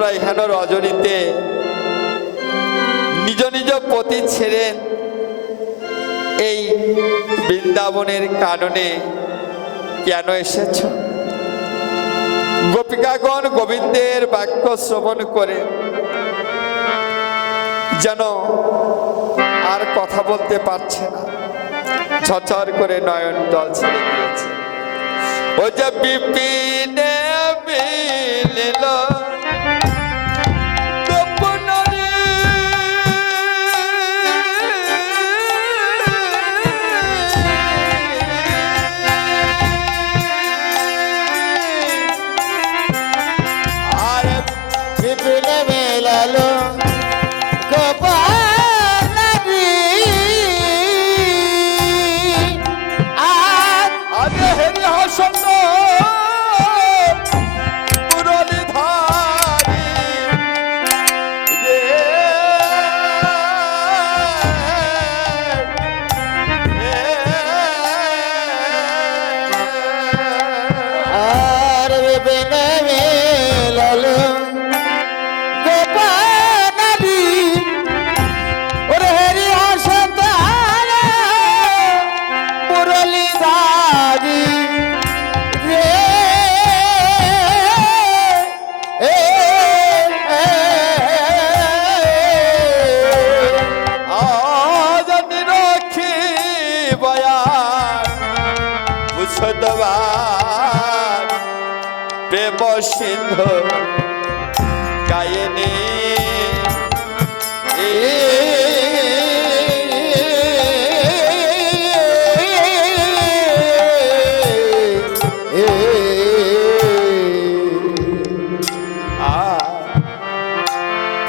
তোমরা এখানে রজনীতে নিজ নিজ পতি ছেড়ে এই বৃন্দাবনের কারণে কেন এসেছ? গোপিকাগণ গোবিন্দের বাক্য শ্রবণ করে যেন আর কথা বলতে পারছে না। ঝরঝর করে নয়ন জল ছেড়ে দিয়েছে। ও যে বিপিনে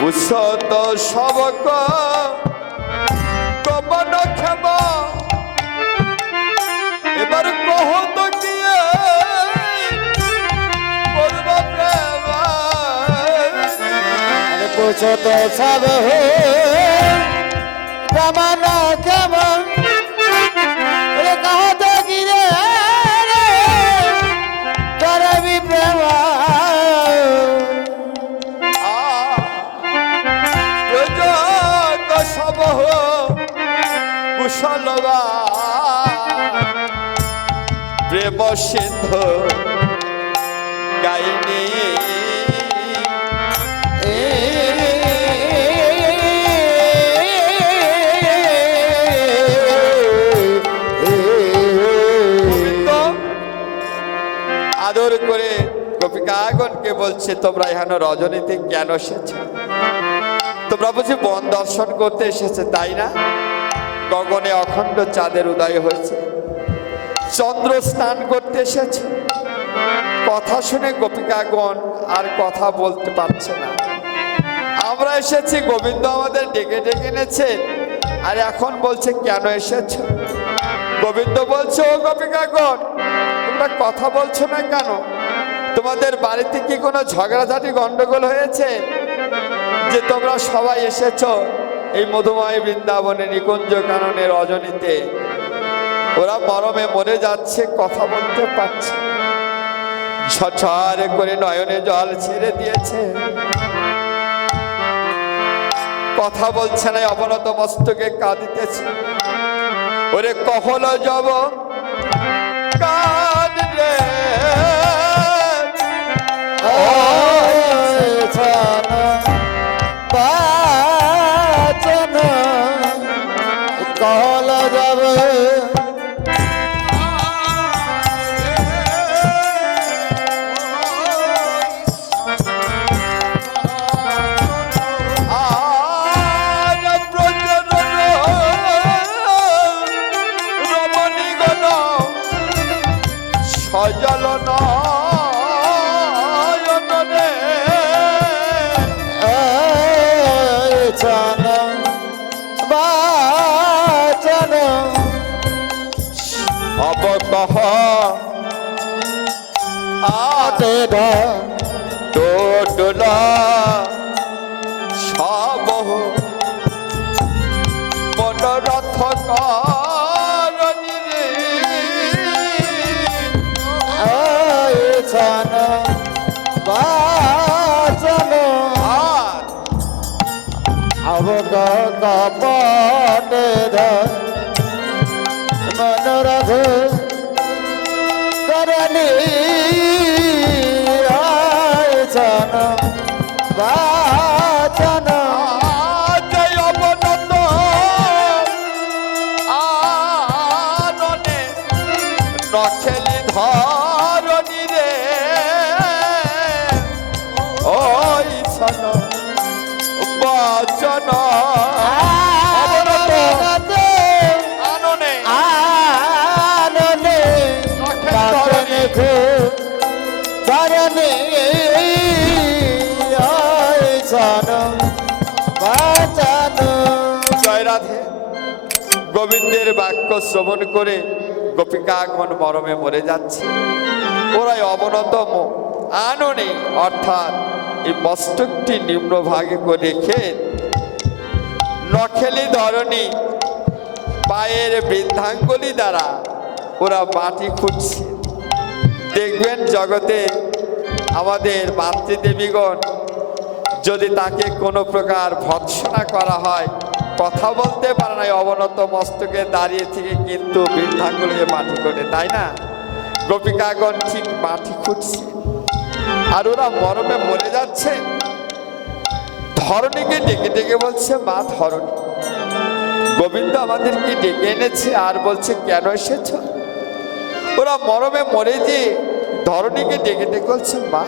পুষত সবক কবন ক্ষম। এবার কহত গিয়ে করব প্রেম। পুছো তো সব সিন্ধু গাইনি আদর করে গোপিকাগণকে বলছে, তোমরা এখানে রজনীতে কেন এসেছ? তোমরা বুঝি বন দর্শন করতে এসেছে, তাই না? গগনে অখণ্ড চাঁদের উদয় হয়েছে। চন্দ্র স্নান করতে এসেছে। কথা শুনে গোপিকাগণ আর কথা বলতে পারছে না। আমরা এসেছি, গোবিন্দ আমাদের ডেকে ডেকে এনেছে আর এখন বলছে, কেন এসেছ? গোবিন্দ বলছে, ও গোপিকাগণ, তোমরা কথা বলছো না কেন? তোমাদের বাড়িতে কি কোনো ঝগড়াঝাটি গন্ডগোল হয়েছে? যে তোমরা সবাই এসেছ এই মধুময় বৃন্দাবনে নিকুঞ্জ কাননের রজনীতে। ওরা মরমে মরে যাচ্ছে, কথা বলতে পারছে ঝরঝর করে নয়নে জল ছেড়ে দিয়েছে। কথা বলছে না অবনত মস্তকে কাঁদিতেছে। ওরে কখনো যাব কাঁদ। কপটে ধর। গোবিন্দের বাক্য শ্রবণ করে গোপিকাগণ মরমে মরে যাচ্ছে। ওরাই অবনতম। আননে অর্থাৎ এই মস্তকটি নিম্নভাগে রেখে নখেলি ধরনী পায়ের বৃদ্ধাঙ্গুলি দ্বারা ওরা মাটি খুঁজছে। দেখবেন জগতে আমাদের মাতৃদেবীগণ যদি তাকে কোনো প্রকার ভৎসনা করা হয় কথা বলতে পারে না অবনত মস্তকে দাঁড়িয়ে থেকে কিন্তু বৃদ্ধাঙ্গুলিকে মাটি করে, তাই না? গোপিকাগণ ঠিক মাটি খুঁজছে। আর ওরা মরমে মরে যাচ্ছে। ধরণীকে ডেকে ডেকে বলছে, মা ধরণী, গোবিন্দ আমাদেরকে ডেকে এনেছে আর বলছে, কেন এসেছ? ওরা মরমে মরে যে ধরণীকে ডেকে ডেকে বলছে, মা,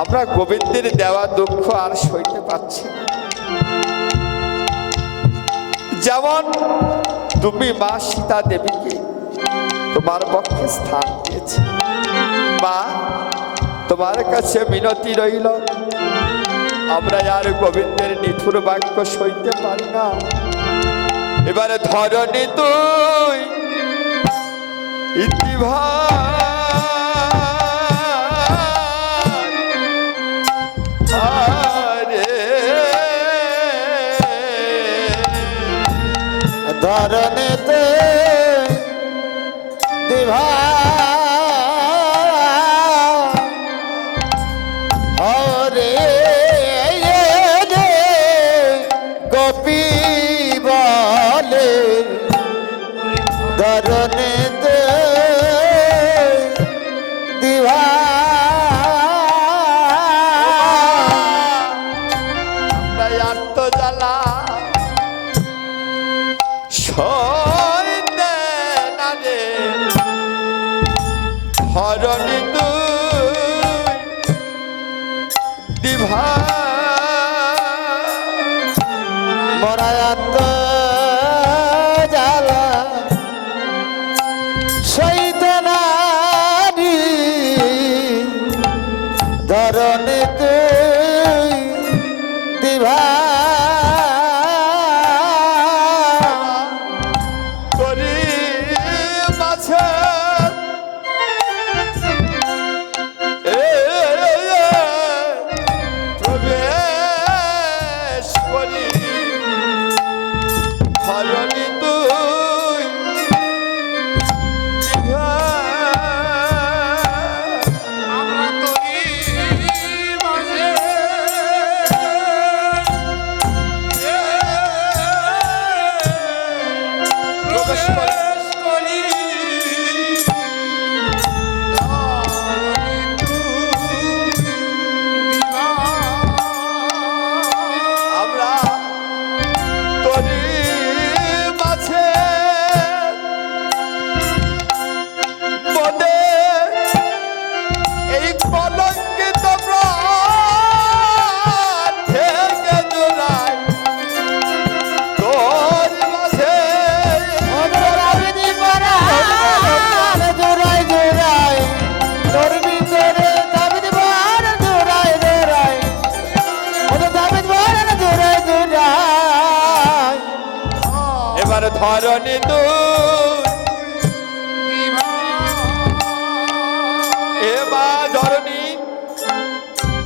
আমরা গোবিন্দের দেওয়া দুঃখ আর সইতে পারছি না। যেমন তুমি মা সীতা দেবীকে তোমার পক্ষে স্থান দিয়েছে। মা, তোমার কাছে মিনতি রইল। আমরা আর গোবিন্দের নিঠুর বাক্য সইতে পারি না। এবারে ধরনি তুই ইতিভার সইতে না রে হরণি তুই দিভা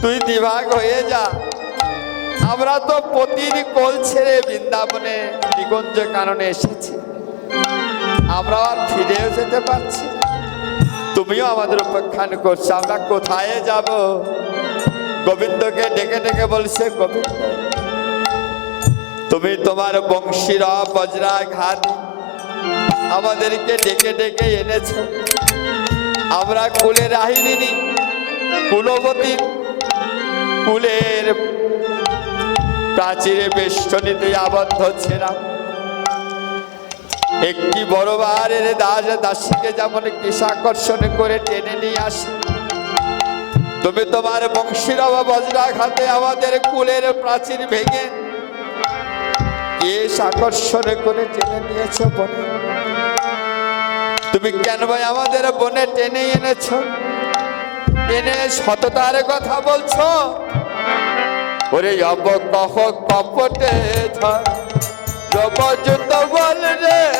তুই দিভাগ হয়ে যা। আমরা তো প্রতিদিন কোল ছেড়ে বৃন্দাবনে কারণে এসেছি। আমরা আর ফিরেও যেতে পারছি তুমিও আমাদের উপেক্ষান করছ, আমরা কোথায় যাব? গোবিন্দকে ডেকে ডেকে বলছে, গোবিন্দ, তুমি তোমার বংশীরা বজরা আমাদেরকে ডেকে ডেকে এনেছো। আমরা কুলে রাহিনী কুলবতী, কুলের প্রাচীরে বেষ্টনীতে আবদ্ধ ছিলাম। একটি বড় বারের দাস দাসীকে যেমন কিসাকর্ষণ করে টেনে নিয়ে আসে, তুমি তোমার বংশীরব বজ্রাঘাতে আমাদের কুলের প্রাচীর ভেঙে কেশ আকর্ষণ করে টেনে নিয়েছ বনে। তুমি কেন ভাই আমাদের বনে টেনে এনেছ? টেনে সততার কথা বলছ? ওরে অবক কহ কপটে যুদ্ধ বল রে।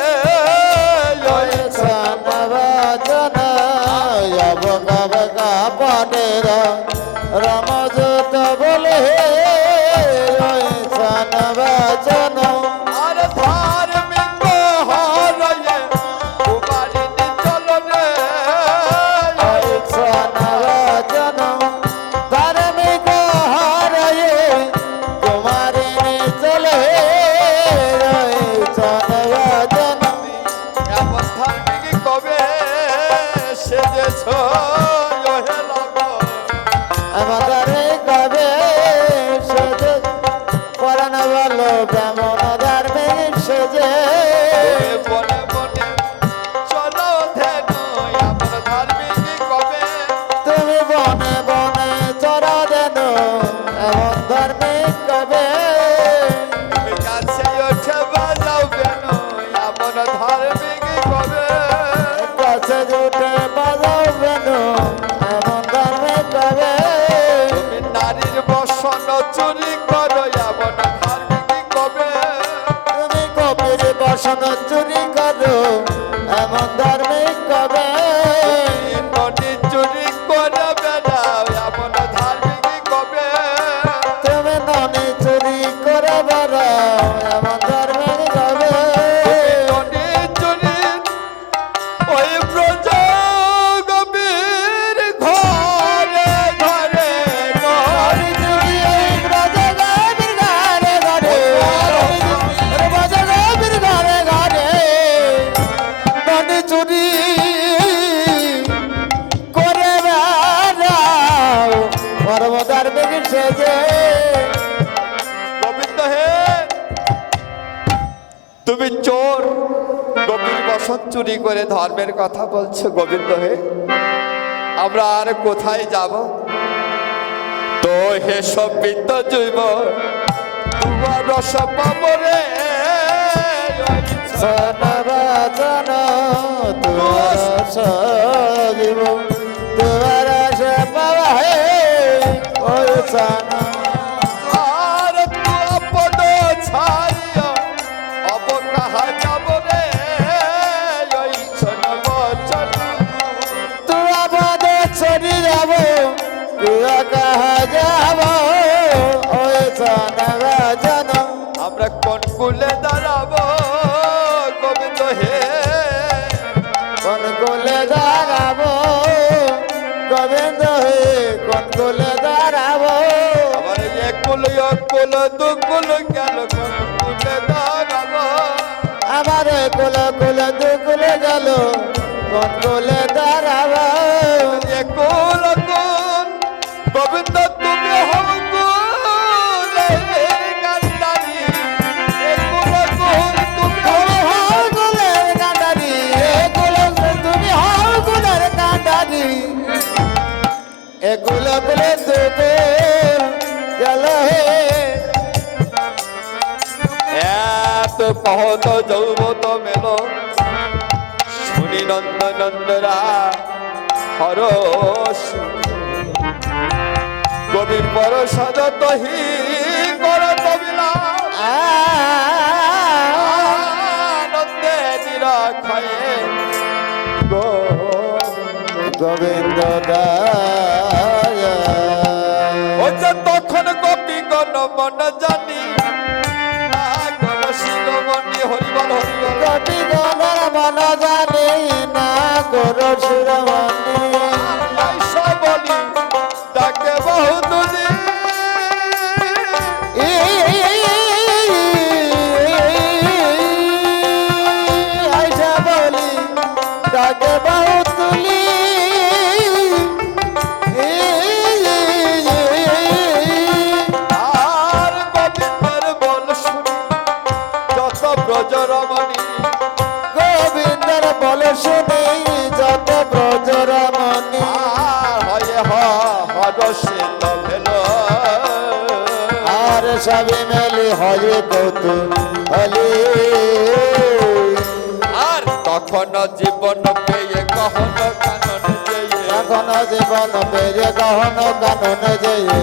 বলো ব্রাহ্মণ কথা গোবিন্দ হে আমরা আর কোথায় যাব? তো হে সব বিদ্য জৈব তোমার রস পাবো রে। আর কুল দু কুল গেল কুলে আমার কোল কোল দু গেল। কোন কোলে দাঁড়াবো কুল কুল। গোবিন্দ তুমি হও কুল। কান্দারি এক কহত যৌবত মেল। শুনি নন্দ নন্দরা হর কবি পর সদত হি করত বিলাস। আনন্দে নিরক্ষয়ে গোবিন্দ তখন কপি গণ মন জানি মন জানি না গরু শিরমণি মেলে কত হলে আর কখনো জীবন পেয়ে কখনো কানন যেয়ে। এখনও জীবন পেয়ে গহন কানন যেয়ে।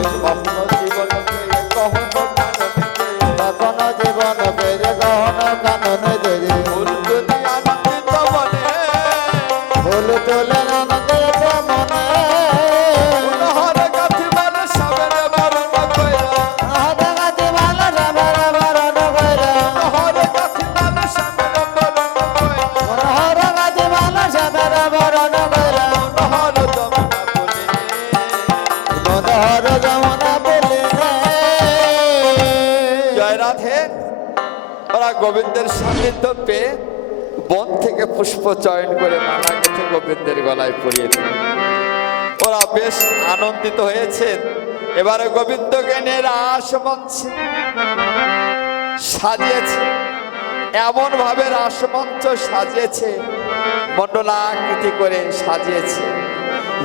পুষ্প চয়ন করে মালা গেছে গোবিন্দের গলায় পরিয়ে দিল। ওরা বেশ আনন্দিত হয়েছেন এবারে গোবিন্দকে নিয়ে রাস মঞ্চে সাজিয়েছে। এমন ভাবে রাসমঞ্চ সাজিয়েছে, মণ্ডলাকৃতি করে সাজিয়েছে,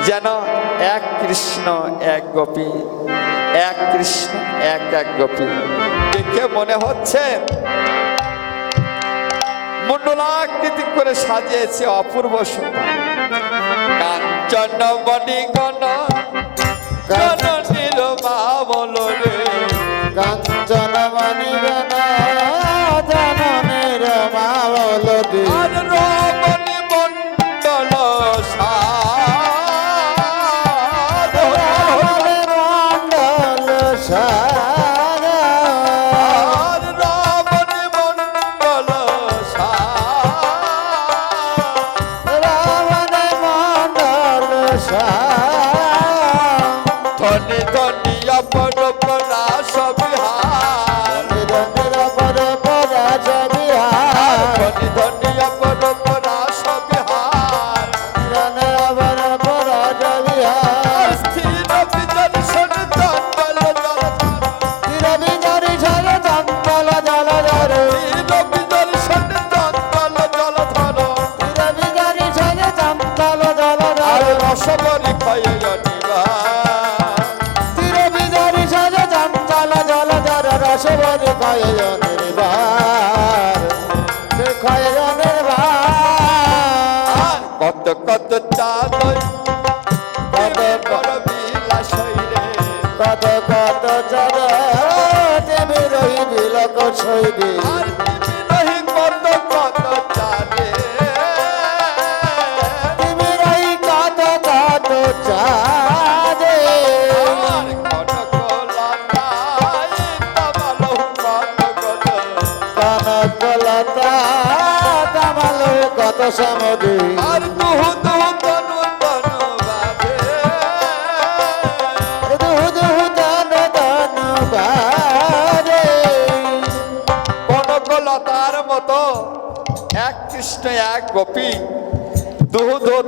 যেন এক কৃষ্ণ, এক গোপী, এক কৃষ্ণ, এক এক গোপী। দেখে মনে হচ্ছে মণ্ডলাকৃতি করে সাজিয়েছে অপূর্ব সুন্দর। কাঞ্চন মণি গণ বাবল সারা ধনী ধনী সইবি আর তুমি রহি কত কত চাঁদে তুমি রহি কত কত চাঁদে আর কত কলাতাই তামালো কত কত কনকলতা তামালো কত সমুদ্রী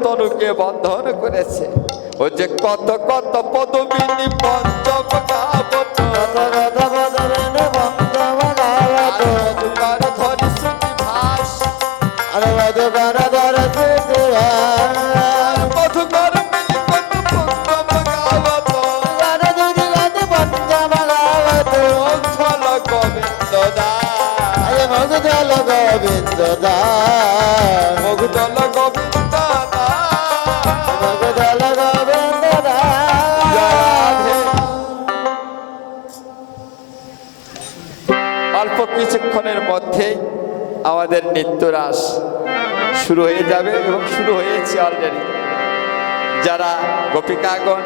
তনুকে বন্ধন করেছে। ও যে কত কত পদমিনী পঞ্চম নৃত্যরাস শুরু হয়ে যাবে এবং শুরু হয়েছে অলরেডি যারা গোপিকাগণ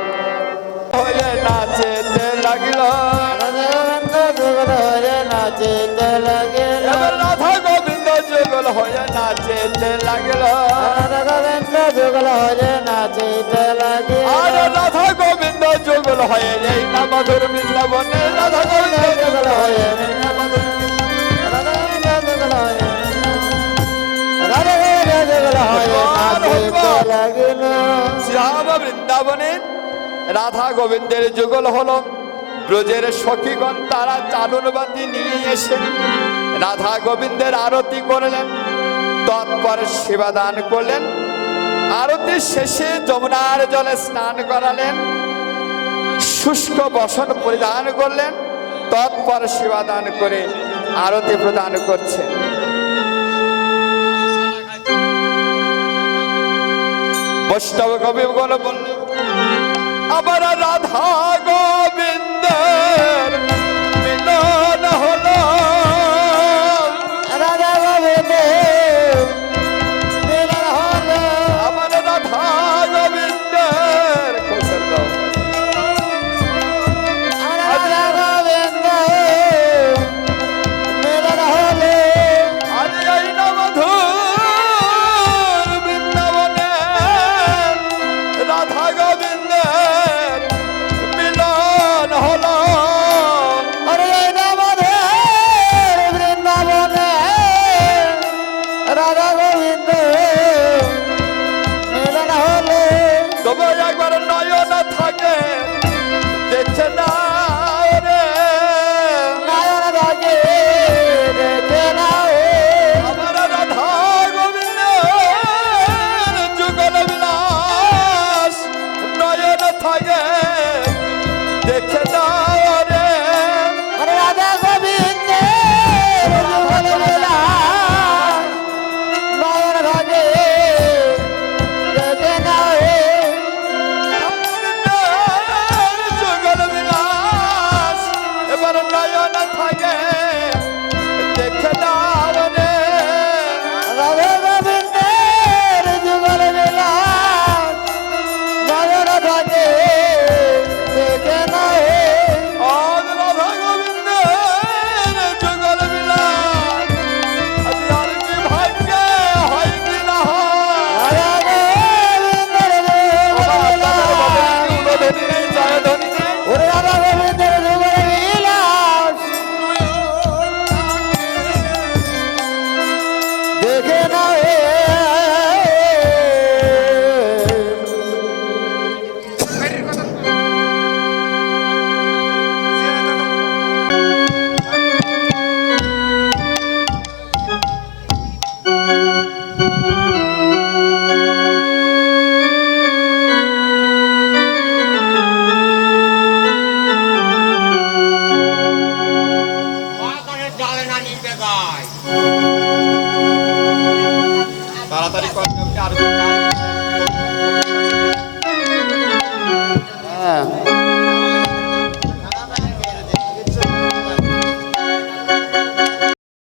হয়ে নাচেতে লাগল। লাগিল এবার রাধা গোবিন্দ যুগল হয়ে নাচেতে লাগল। রাধা গোবিন্দ যুগল হয়ে নাচিতে লাগিল আর রাধা গোবিন্দ যুগল হয়ে এই না মধুর বৃন্দাবনে রাধা গোবিন্দ যুগল হয়ে রাধা শ্রীরাম বৃন্দাবনে রাধা গোবিন্দের যুগল হলো। ব্রজের সখীগণ তারা চালনবাতি নিয়ে এসে রাধা গোবিন্দের আরতি করলেন। তৎপর সেবা দান করলেন। আরতির শেষে যমুনার জলে স্নান করালেন। শুষ্ক বসন পরিধান করলেন। তৎপর সেবা দান করে আরতি প্রদান করছেন। বৈষ্ণব কবি আবার